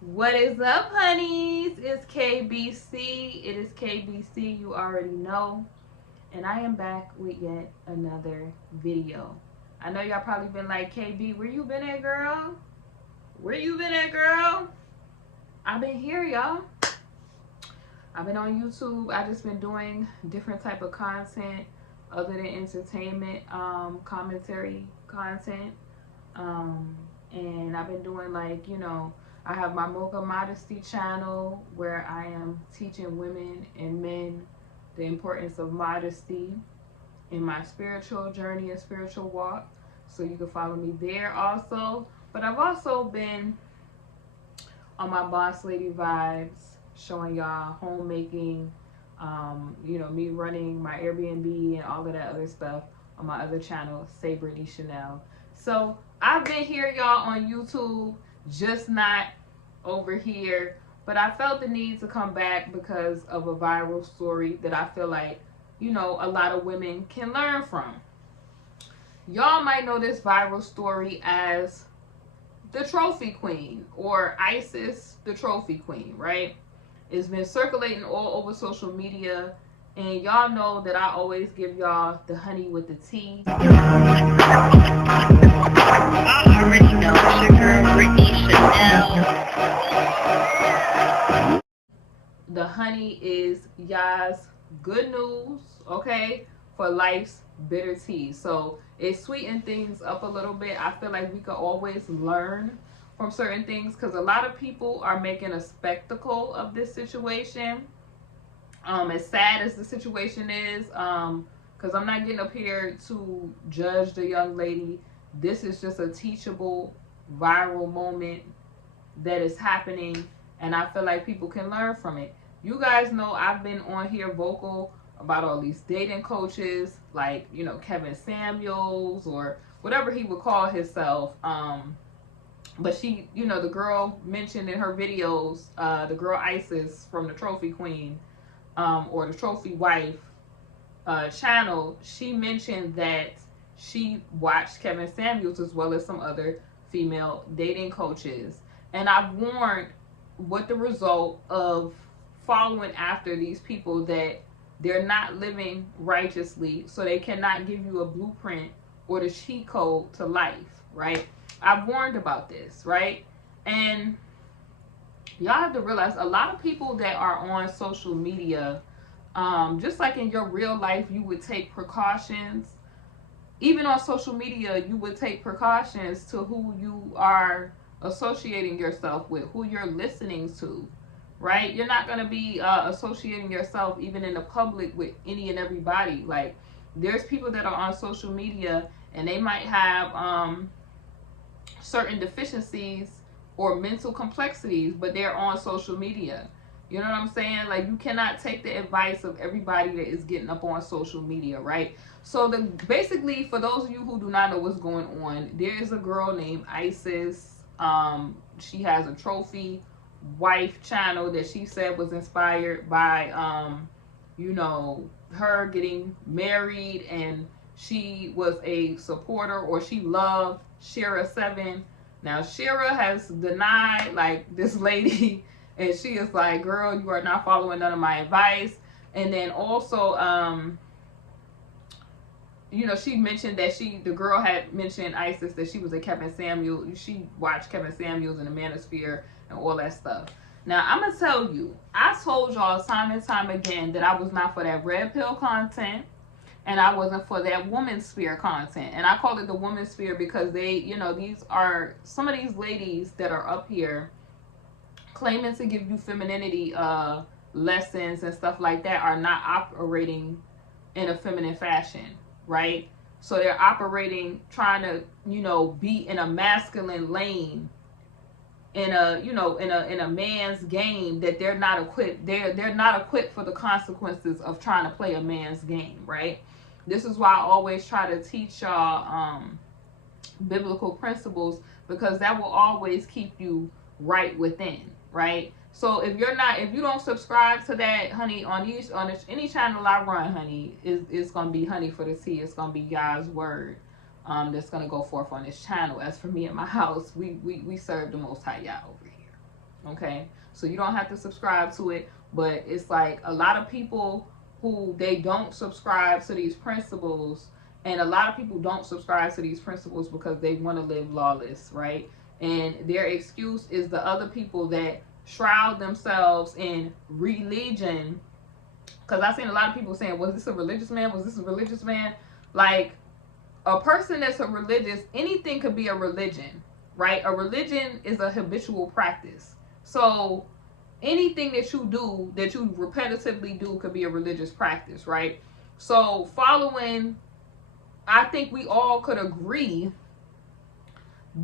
What is up, honeys? It's KBC. It is KBC, you already know. And I am back with yet another video. I know y'all probably been like, KB, where you been at, girl? Where you been at, girl? I've been here, y'all. I've been on YouTube. I just been doing different type of content other than entertainment, commentary content. And I've been doing I have my Mocha Modesty channel where I am teaching women and men the importance of modesty in my spiritual journey and spiritual walk. So you can follow me there also. But I've also been on my Boss Lady vibes, showing y'all homemaking, me running my Airbnb and all of that other stuff on my other channel, KingBritneyChanel. So I've been here, y'all, on YouTube, just not over here. But I felt the need to come back because of a viral story that I feel like, a lot of women can learn from. Y'all might know this viral story as the Trophy Queen, or ISIS, the Trophy Queen, right? It's been circulating all over social media, and y'all know that I always give y'all the honey with the tea. I already know it's your girl Britney Chanel. The honey is y'all's good news, okay, for life's bitter tea. So it sweetened things up a little bit. I feel like we could always learn from certain things because a lot of people are making a spectacle of this situation. As sad as the situation is, because I'm not getting up here to judge the young lady. This is just a teachable viral moment that is happening, and I feel like people can learn from it. You guys know I've been on here vocal about all these dating coaches, like, Kevin Samuels or whatever he would call himself. But she, the girl mentioned in her videos, the girl Isis from the Trophy Queen, or the Trophy Wife channel, she mentioned that she watched Kevin Samuels as well as some other female dating coaches. And I've warned what the result of following after these people, that they're not living righteously, so they cannot give you a blueprint or the cheat code to life, right? I've warned about this, right? And y'all have to realize a lot of people that are on social media, just like in your real life, you would take precautions. Even on social media, you would take precautions to who you are associating yourself with, who you're listening to, right? You're not going to be associating yourself even in the public with any and everybody. Like, there's people that are on social media and they might have certain deficiencies or mental complexities, but they're on social media. You know what I'm saying? Like, you cannot take the advice of everybody that is getting up on social media, right? So basically, for those of you who do not know what's going on, there is a girl named Isis. She has a Trophy Wife channel that she said was inspired by her getting married, and she was a supporter, or she loved Shira 7. Now Shira has denied, like, this lady, and she is like, girl, you are not following none of my advice. And then also she mentioned that the girl had mentioned, Isis, that she was a Kevin Samuels. She watched Kevin Samuels and the Manosphere and all that stuff. Now, I'm going to tell you, I told y'all time and time again that I was not for that red pill content, and I wasn't for that woman sphere content. And I call it the woman sphere because they, these are some of these ladies that are up here claiming to give you femininity lessons and stuff like that, are not operating in a feminine fashion, right? So they're operating, trying to, be in a masculine lane, in a man's game that they're not equipped. They're not equipped for the consequences of trying to play a man's game, right? This is why I always try to teach y'all biblical principles, because that will always keep you right within, right? So if you don't subscribe to that, honey, on any channel I run, honey, it's gonna be honey for the tea. It's gonna be God's word that's gonna go forth on this channel. As for me and my house, we serve the Most High Yah over here. Okay, so you don't have to subscribe to it, but it's like a lot of people who they don't subscribe to these principles, and a lot of people don't subscribe to these principles because they want to live lawless, right? And their excuse is the other people that shroud themselves in religion. Because I've seen a lot of people saying, was this a religious man? Was this a religious man? Like, a person that's a religious, anything could be a religion, right? A religion is a habitual practice. So anything that you do, that you repetitively do, could be a religious practice, right? So following, I think we all could agree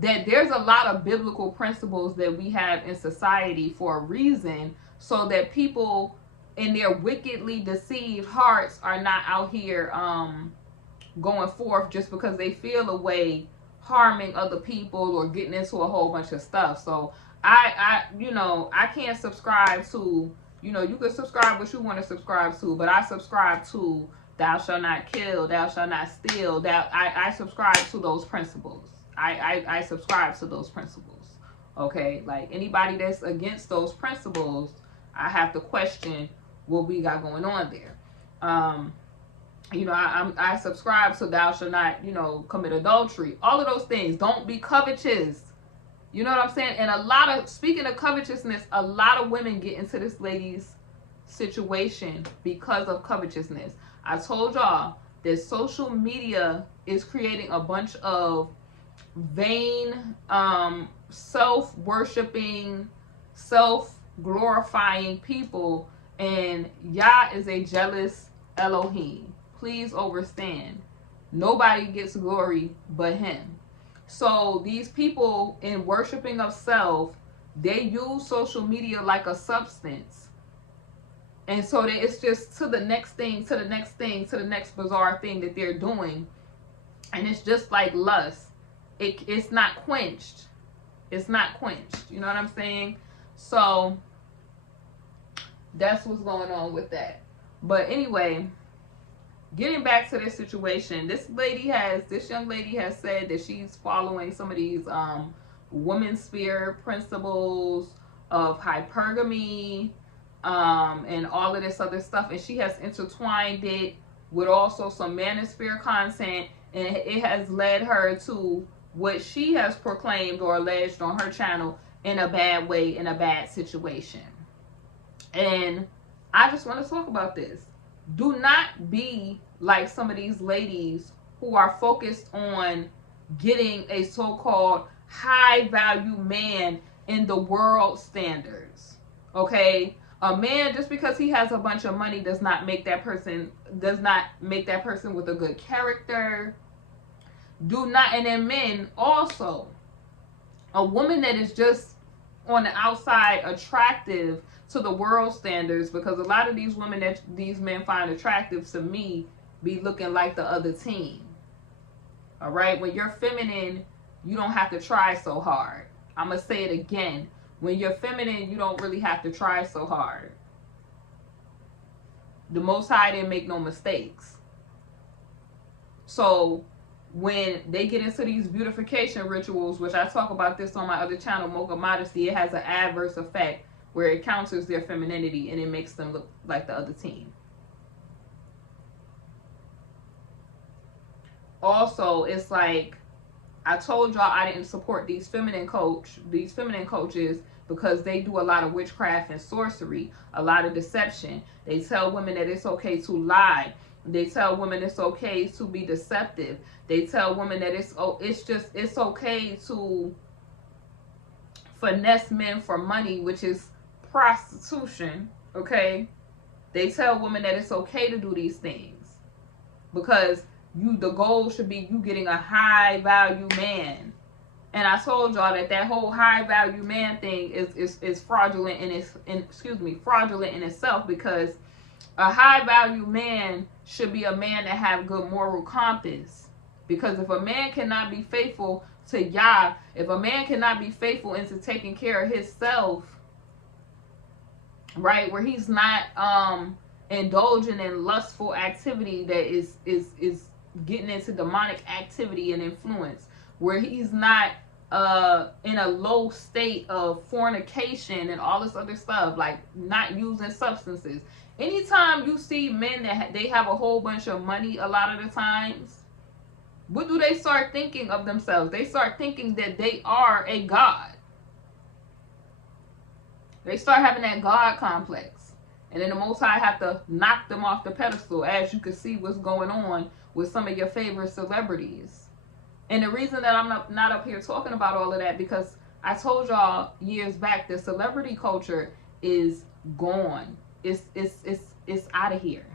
that there's a lot of biblical principles that we have in society for a reason, so that people in their wickedly deceived hearts are not out here going forth just because they feel a way, harming other people or getting into a whole bunch of stuff. So I can't subscribe to, you can subscribe what you want to subscribe to, but I subscribe to thou shalt not kill, thou shalt not steal. That I subscribe to those principles. I subscribe to those principles. Okay, like anybody that's against those principles, I have to question what we got going on there. I subscribe to thou shalt not, commit adultery. All of those things. Don't be covetous. You know what I'm saying? And speaking of covetousness, a lot of women get into this lady's situation because of covetousness. I told y'all that social media is creating a bunch of vain, self-worshiping, self-glorifying people, and Yah is a jealous Elohim. Please understand. Nobody gets glory but him. So these people in worshiping of self, they use social media like a substance. And so it's just to the next thing, to the next thing, to the next bizarre thing that they're doing. And it's just like lust. It's not quenched. It's not quenched. You know what I'm saying? So that's what's going on with that. But anyway, getting back to this situation, this young lady has said that she's following some of these woman spirit principles of hypergamy, and all of this other stuff, and she has intertwined it with also some manosphere content, and it has led her to what she has proclaimed or alleged on her channel in a bad way, in a bad situation. And I just want to talk about this. Do not be like some of these ladies who are focused on getting a so-called high value man in the world standards. Okay? A man, just because he has a bunch of money, does not make that person with a good character. And then men also, a woman that is just on the outside attractive to the world standards, because a lot of these women that these men find attractive to me be looking like the other team. All right? When you're feminine, you don't have to try so hard. I'm going to say it again. When you're feminine, you don't really have to try so hard. The Most High didn't make no mistakes. So when they get into these beautification rituals, which I talk about this on my other channel, Mocha Modesty, it has an adverse effect where it counters their femininity and it makes them look like the other team. Also, it's like, I told y'all I didn't support these feminine coaches because they do a lot of witchcraft and sorcery, a lot of deception. They tell women that it's okay to lie. They tell women it's okay to be deceptive. They tell women that it's okay to finesse men for money, which is prostitution. Okay? They tell women that it's okay to do these things because the goal should be you getting a high value man. And I told y'all that whole high value man thing is fraudulent fraudulent in itself, because a high value man should be a man that have good moral compass. Because if a man cannot be faithful to Yah, if a man cannot be faithful into taking care of himself, right, where he's not indulging in lustful activity that is getting into demonic activity and influence, where he's not in a low state of fornication and all this other stuff, like not using substances. Anytime you see men that they have a whole bunch of money, a lot of the times, what do they start thinking of themselves? They start thinking that they are a god. They start having that God complex. And then the Most High have to knock them off the pedestal, as you can see what's going on with some of your favorite celebrities. And the reason that I'm not up here talking about all of that, because I told y'all years back that celebrity culture is gone. It's out of here.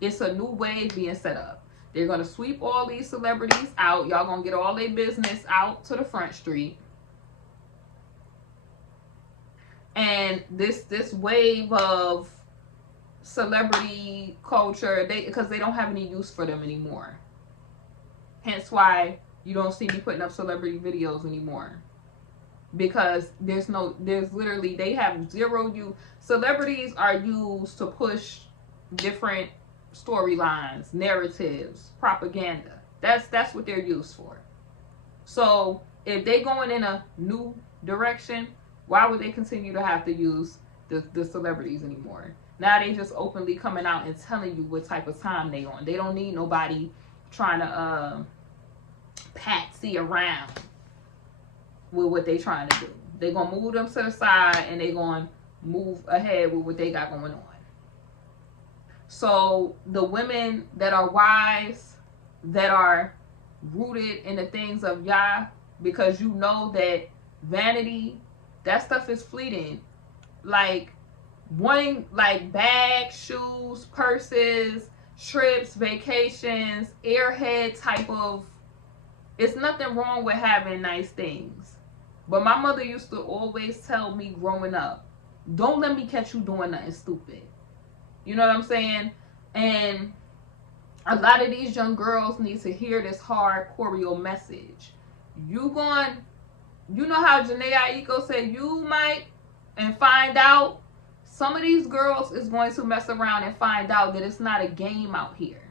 It's a new wave being set up. They're going to sweep all these celebrities out. Y'all going to get all their business out to the front street. And this wave of celebrity culture, because they don't have any use for them anymore. Hence why you don't see me putting up celebrity videos anymore. Because there's literally, they have zero use. Celebrities are used to push different storylines, narratives, propaganda. That's what they're used for. So if they going in a new direction, why would they continue to have to use the celebrities anymore? Now they just openly coming out and telling you what type of time they on. They don't need nobody trying to patsy around with what they trying to do. They gonna move them to the side and they gonna move ahead with what they got going on. So the women that are wise, that are rooted in the things of Yah, because you know that vanity, that stuff is fleeting. Like wanting like bags, shoes, purses, trips, vacations, airhead type of, it's nothing wrong with having nice things. But my mother used to always tell me growing up, don't let me catch you doing nothing stupid. You know what I'm saying? And a lot of these young girls need to hear this hardcore message. You know how Janae Aiko said, you might and find out. Some of these girls is going to mess around and find out that it's not a game out here.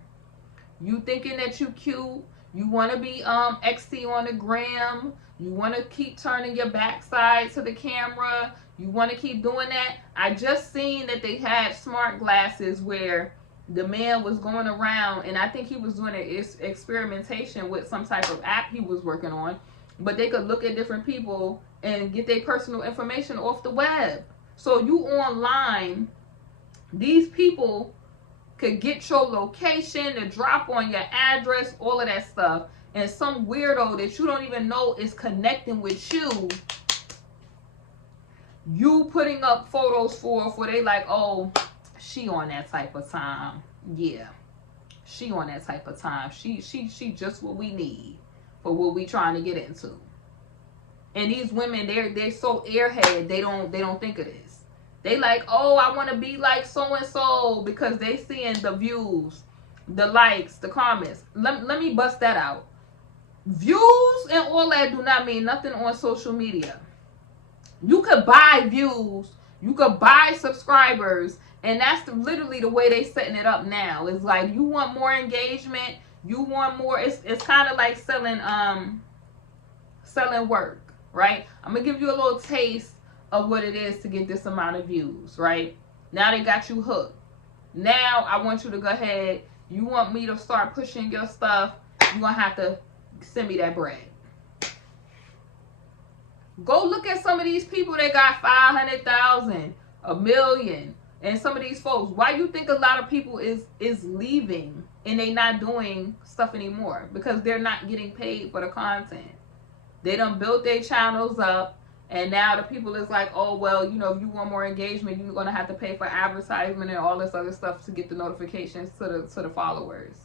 You thinking that you cute. You want to be XC on the gram. You want to keep turning your backside to the camera. You want to keep doing that. I just seen that they had smart glasses where the man was going around, and I think he was doing an experimentation with some type of app he was working on. But they could look at different people and get their personal information off the web. So you online, these people could get your location, the drop on your address, all of that stuff. And some weirdo that you don't even know is connecting with you. You putting up photos for they like, oh, she on that type of time. Yeah, she on that type of time. She just what we need for what we trying to get into. And these women, they're so airhead, they don't think of this. They like, oh, I want to be like so and so because they seeing the views, the likes, the comments. Let me bust that out. Views and all that do not mean nothing on social media. You could buy views, you could buy subscribers, and that's literally the way they setting it up now. It's like you want more engagement, you want more. It's kind of like selling work, right? I'm gonna give you a little taste of what it is to get this amount of views, right? Now they got you hooked. Now I want you to go ahead. You want me to start pushing your stuff, you're gonna have to send me that bread. Go look at some of these people that got 500,000, a million, and some of these folks. Why you think a lot of people is leaving and they not doing stuff anymore? Because they're not getting paid for the content. They done built their channels up, and now the people is like, oh, well, you know, if you want more engagement, you're going to have to pay for advertisement and all this other stuff to get the notifications to the followers.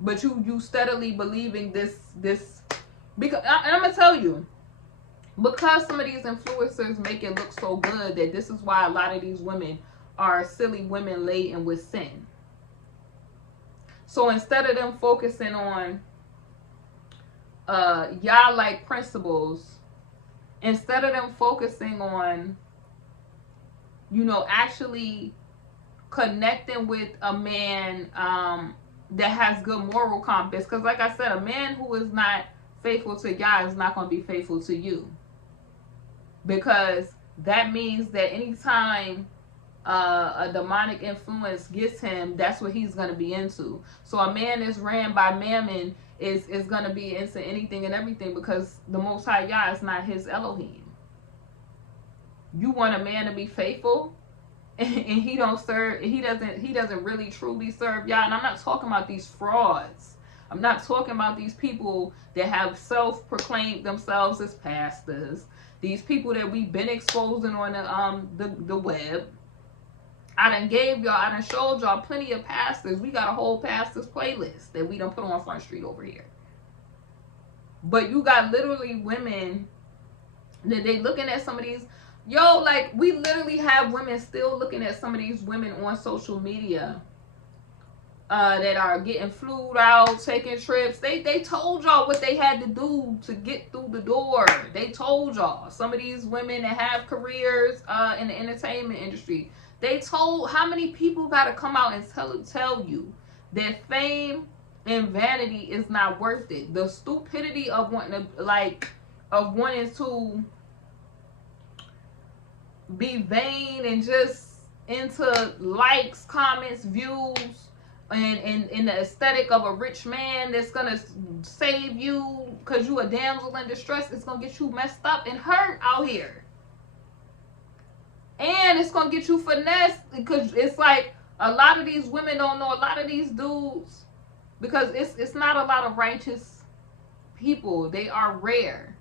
But you steadily believing this, because, and I'm going to tell you, because some of these influencers make it look so good, that this is why a lot of these women are silly women laden with sin. So instead of them focusing on Yah-like principles, instead of them focusing on, you know, actually connecting with a man that has good moral compass, because like I said, a man who is not faithful to Yah is not going to be faithful to you. Because that means that anytime a demonic influence gets him, that's what he's going to be into. So a man that's ran by mammon is going to be into anything and everything, because the Most High Yah is not his Elohim. You want a man to be faithful, and he doesn't really truly serve Yah. And I'm not talking about these frauds. I'm not talking about these people that have self-proclaimed themselves as pastors. These people that we've been exposing on the web. I done showed y'all plenty of pastors. We got a whole pastors playlist that we done put on Front Street over here. But you got literally women that they looking at some of these. Yo, like, we literally have women still looking at some of these women on social media that are getting flued out, taking trips. They told y'all what they had to do to get through the door. They told y'all. Some of these women that have careers in the entertainment industry, they told how many people got to come out and tell you that fame and vanity is not worth it. The stupidity of wanting to be vain and just into likes, comments, views, and the aesthetic of a rich man that's gonna save you because you a damsel in distress. It's gonna get you messed up and hurt out here, and it's gonna get you finessed, because it's like a lot of these women don't know a lot of these dudes, because it's not a lot of righteous people. They are rare.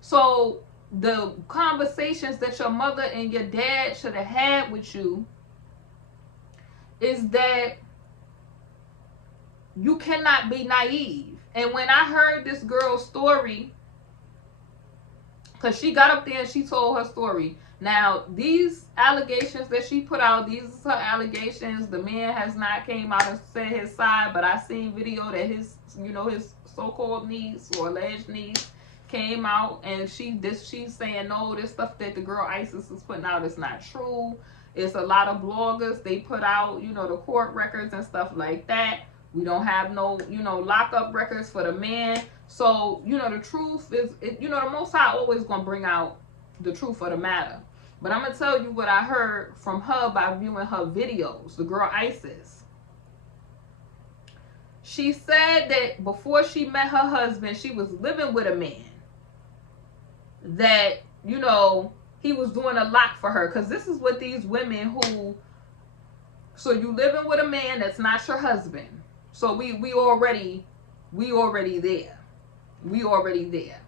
So the conversations that your mother and your dad should have had with you is that you cannot be naive. And when I heard this girl's story, because she got up there and she told her story. Now, these allegations that she put out, these are her allegations. The man has not came out and said his side, but I seen video that his so-called niece or alleged niece came out, and she's saying, no, this stuff that the girl Isis is putting out is not true. It's a lot of bloggers. They put out, the court records and stuff like that. We don't have no, lockup records for the man. So, the truth is, the Most High always going to bring out the truth of the matter. But I'm going to tell you what I heard from her by viewing her videos, the girl Isis. She said that before she met her husband, she was living with a man that, he was doing a lot for her. Because this is what these women so you living with a man that's not your husband. So we already there. We already there.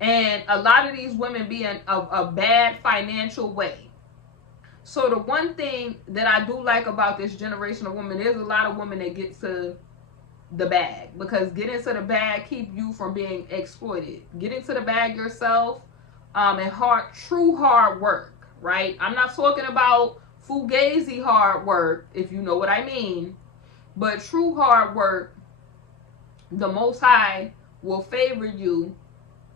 And a lot of these women be in a bad financial way. So the one thing that I do like about this generation of women, there's a lot of women that get to the bag, because getting to the bag keep you from being exploited. Getting to the bag yourself, and true hard work, right? I'm not talking about fugazi hard work, if you know what I mean, but true hard work. The Most High will favor you,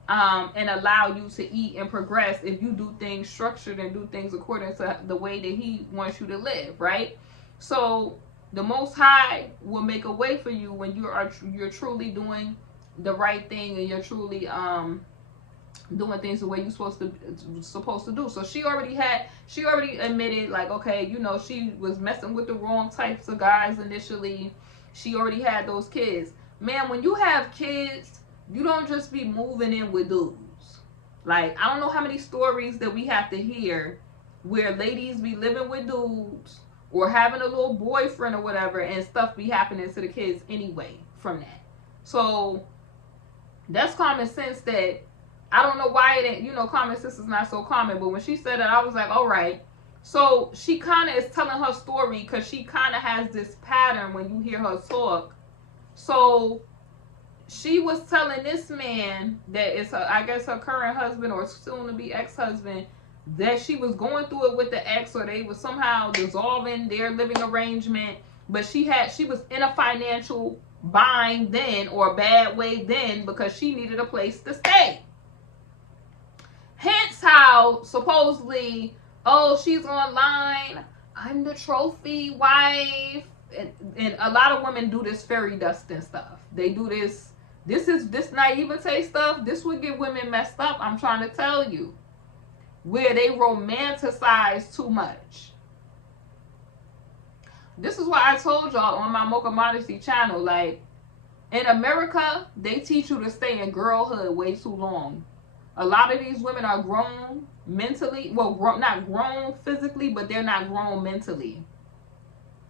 and allow you to eat and progress if you do things structured and do things according to the way that He wants you to live, right? So the Most High will make a way for you when you're truly doing the right thing, and you're truly doing things the way you're supposed to do. So she already admitted, like, okay, she was messing with the wrong types of guys initially. She already had those kids. Man, when you have kids, you don't just be moving in with dudes. Like, I don't know how many stories that we have to hear where ladies be living with dudes or having a little boyfriend or whatever, and stuff be happening to the kids anyway from that. So that's common sense that I don't know why it ain't, common sense is not so common. But when she said that, I was like, all right. So she kind of is telling her story, because she kind of has this pattern when you hear her talk. So she was telling this man that is her current husband or soon to be ex-husband, that she was going through it with the ex, or they was somehow dissolving their living arrangement, but she was in a financial bind then, or a bad way then, because she needed a place to stay. Hence how supposedly, she's online, I'm the trophy wife, and a lot of women do this fairy dust and stuff. They do this This naivete stuff, this would get women messed up, I'm trying to tell you. Where they romanticize too much. This is why I told y'all on my Mocha Modesty channel, like, in America, they teach you to stay in girlhood way too long. A lot of these women are grown mentally. Well, not grown physically, but they're not grown mentally.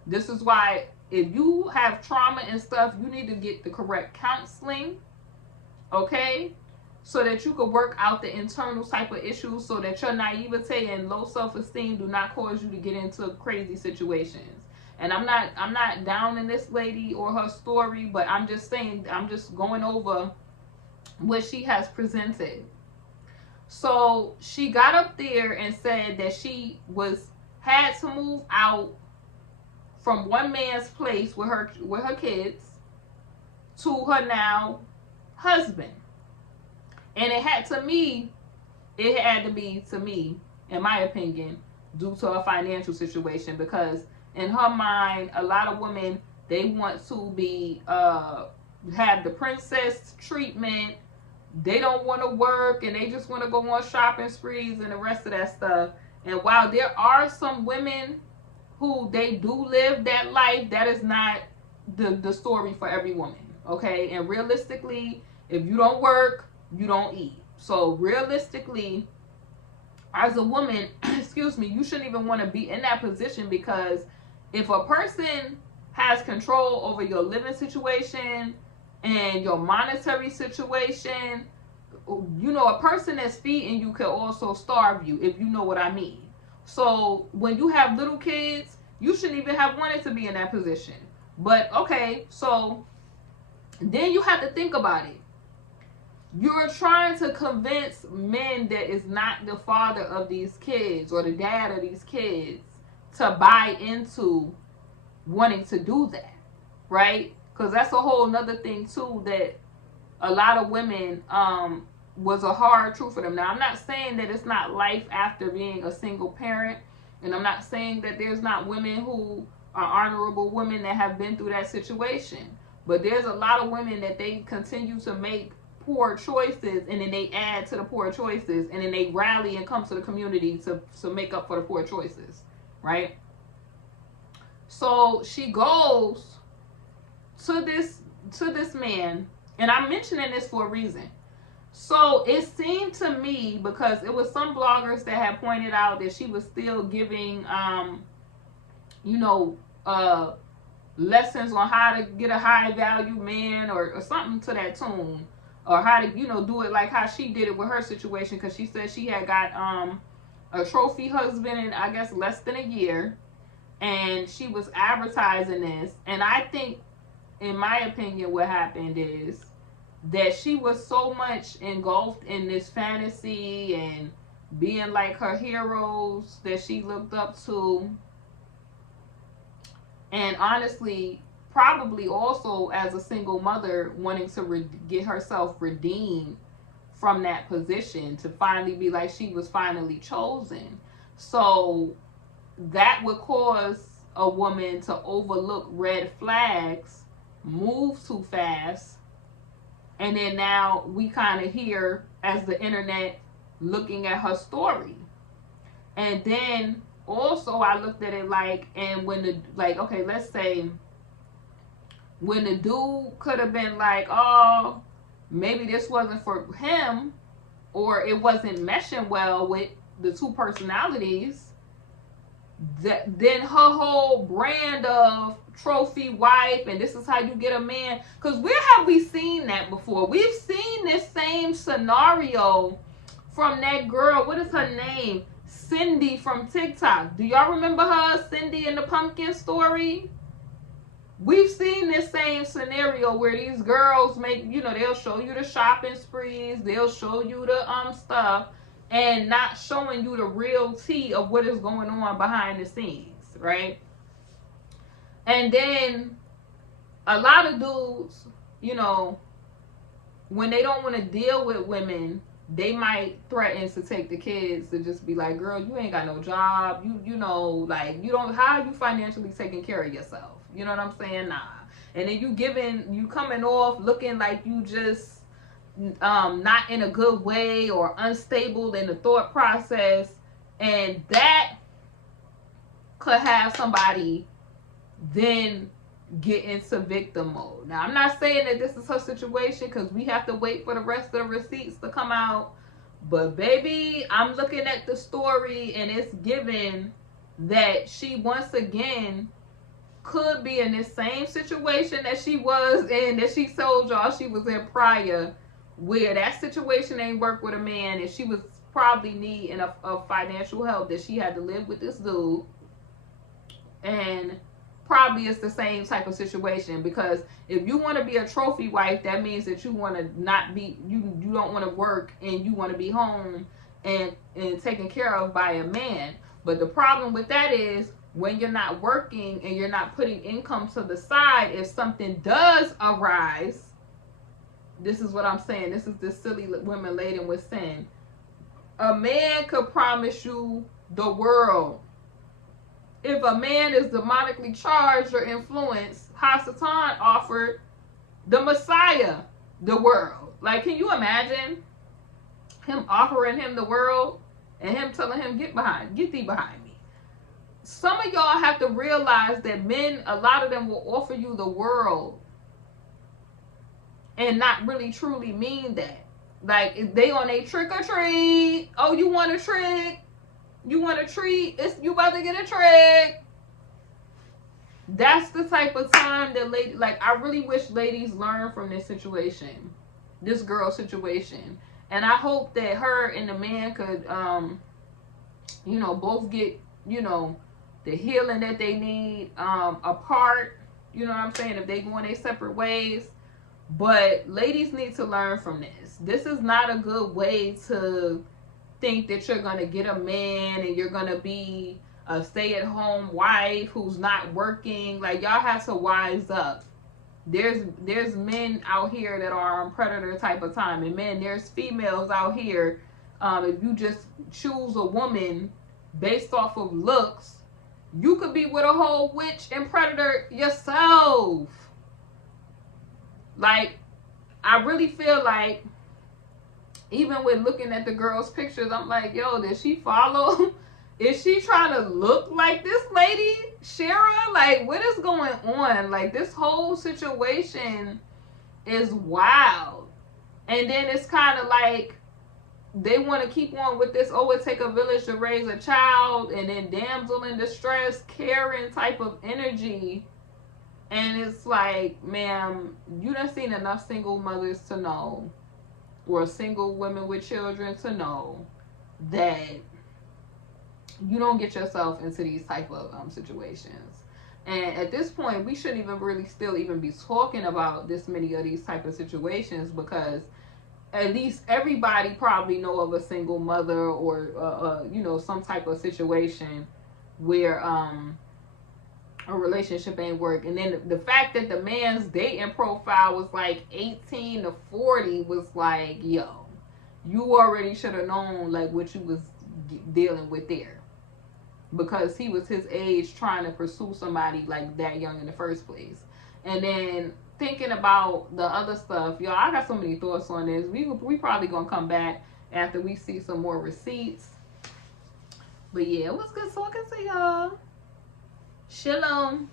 This is why if you have trauma and stuff, you need to get the correct counseling, okay? So that you could work out the internal type of issues so that your naivete and low self-esteem do not cause you to get into crazy situations. And I'm not down in this lady or her story, but I'm just saying, I'm just going over what she has presented. So she got up there and said that she had to move out from one man's place with her kids to her now husband. And it had to be, to me, in my opinion, due to a financial situation, because in her mind, a lot of women, they want to be have the princess treatment. They don't want to work, and they just want to go on shopping sprees and the rest of that stuff. And while there are some women who they do live that life, that is not the story for every woman, okay? And realistically, if you don't work, you don't eat. So realistically, as a woman, excuse me, you shouldn't even want to be in that position, because if a person has control over your living situation and your monetary situation, you know, a person that's feeding you could also starve you, if you know what I mean. So when you have little kids, you shouldn't even have wanted to be in that position. But okay, so then you have to think about it. You're trying to convince men that is not the father of these kids or the dad of these kids to buy into wanting to do that, right? Because that's a whole nother thing too, that a lot of women was a hard truth for them. Now, I'm not saying that it's not life after being a single parent, and I'm not saying that there's not women who are honorable women that have been through that situation, but there's a lot of women that they continue to make poor choices, and then they add to the poor choices, and then they rally and come to the community to make up for the poor choices, right? So she goes to this man, and I'm mentioning this for a reason. So it seemed to me, because it was some bloggers that had pointed out that she was still giving lessons on how to get a high value man or something to that tune, or how to, do it like how she did it with her situation, because she said she had got a trophy husband in, I guess, less than a year, and she was advertising this. And I think, in my opinion, what happened is that she was so much engulfed in this fantasy and being like her heroes that she looked up to, and honestly, probably also as a single mother, wanting to get herself redeemed from that position, to finally be like she was finally chosen. So that would cause a woman to overlook red flags, move too fast, and then now we kind of hear, as the internet, looking at her story. And then also I looked at it like, and okay, let's say when the dude could have been like, oh, maybe this wasn't for him, or it wasn't meshing well with the two personalities, then her whole brand of trophy wife, and this is how you get a man. Because where have we seen that before? We've seen this same scenario from that girl, what is her name? Cindy from TikTok. Do y'all remember her? Cindy and the pumpkin story? We've seen this same scenario where these girls make, they'll show you the shopping sprees, they'll show you the stuff, and not showing you the real tea of what is going on behind the scenes, right? And then a lot of dudes, when they don't want to deal with women, they might threaten to take the kids, to just be like, girl, you ain't got no job, how are you financially taking care of yourself? You know what I'm saying? Nah. and then you coming off looking like you just not in a good way or unstable in the thought process, and that could have somebody then get into victim mode. Now, I'm not saying that this is her situation because we have to wait for the rest of the receipts to come out. But baby, I'm looking at the story and it's given that she once again could be in this same situation that she was in, that she told y'all she was in prior, where that situation ain't work with a man and she was probably needing a financial help, that she had to live with this dude. And probably it's the same type of situation, because if you want to be a trophy wife, that means that you want to not be, you don't want to work and you want to be home and taken care of by a man. But the problem with that is when you're not working and you're not putting income to the side, if something does arise, this is what I'm saying, this is the silly women laden with sin. A man could promise you the world. If a man is demonically charged or influenced, Hasatan offered the Messiah the world. Like, can you imagine him offering him the world and him telling him, get thee behind me? Some of y'all have to realize that men, a lot of them will offer you the world and not really truly mean that. Like, if they on a trick or treat, oh, you want a trick? You want a treat? You about to get a trick. That's the type of time that I really wish ladies learn from this situation, this girl situation. And I hope that her and the man could, both get, the healing that they need apart. You know what I'm saying? If they go in their separate ways. But ladies need to learn from this. This is not a good way to think that you're going to get a man and you're going to be a stay-at-home wife who's not working. Like, y'all have to wise up. There's men out here that are on predator type of time, and men, there's females out here. If you just choose a woman based off of looks, you could be with a whole witch and predator yourself. Like, I really feel like, even with looking at the girl's pictures, I'm like, yo, did she follow? Is she trying to look like this lady, Shara? Like, what is going on? Like, this whole situation is wild. And then it's kind of like they want to keep on with this, oh, it take a village to raise a child, and then damsel in distress, caring type of energy. And it's like, ma'am, you done seen enough single mothers to know, or single women with children to know, that you don't get yourself into these type of situations. And at this point, we shouldn't even really still even be talking about this many of these type of situations, because at least everybody probably know of a single mother or some type of situation where a relationship ain't work. And then the fact that the man's dating profile was like 18 to 40 was like, yo, you already should have known like what you was dealing with there, because he was his age trying to pursue somebody like that young in the first place. And then thinking about the other stuff, y'all, I got so many thoughts on this. We probably gonna come back after we see some more receipts. But yeah, it was good talking to y'all. Shalom.